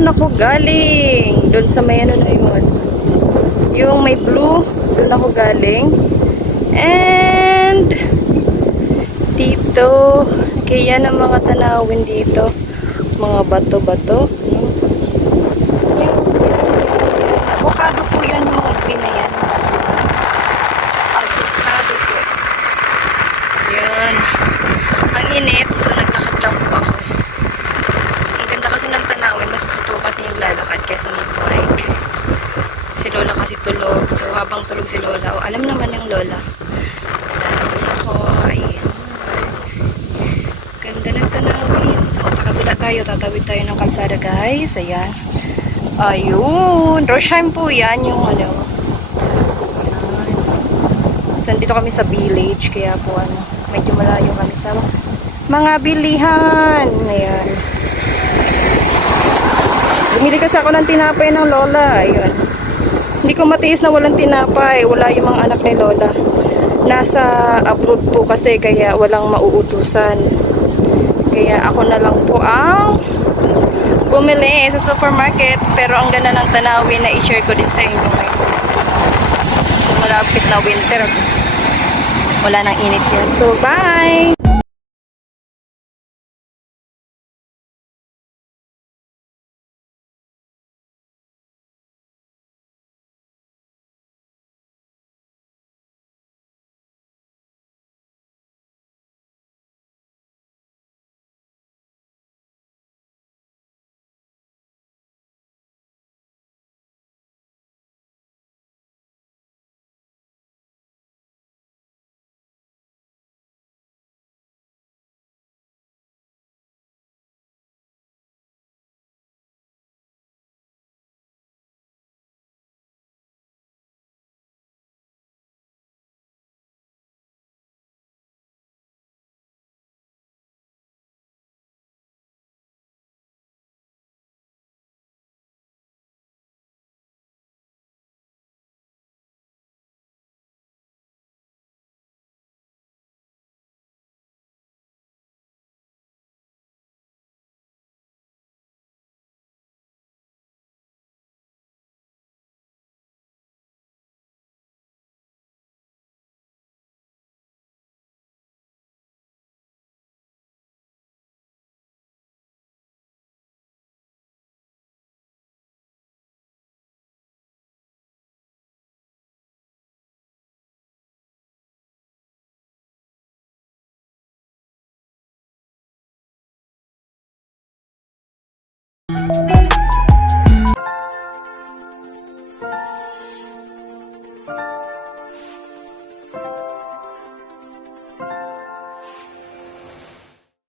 doon ako galing. Doon sa may ano na yun. Yung may blue, doon ako galing. And dito, kaya ng mga tanawin dito. Mga bato-bato. Avocado po yan yung mga green na yan. Avocado po. Yan. Ang init, so naglakad lang po ako. Ang ganda kasi ng tanawin. Mas gusto ko kasi yung lalakad kaysa mag-bike. Si Lola kasi tulog. So habang tulog si Lola, alam naman yung Lola. Lalabas ako. Ayan. Ganda ng tanawin. Sa kabila tayo, tatawid tayo ng kalsada guys. Ayan. Ayun. Roshheim po yan yung ano. So dito kami sa village. Kaya po ano, medyo malayo kami sa mga bilihan. Ayan. Bumili kasi ako ng tinapay ng Lola. Ayun. Hindi ko matiis na walang tinapay. Wala yung mga anak ni Lola. Nasa abroad po kasi kaya walang mauutusan. Kaya ako na lang po ang bumili sa supermarket. Pero ang ganda ng tanawin na i-share ko din sa inyo ngayon. So malapit na winter. Wala nang init yun. So bye!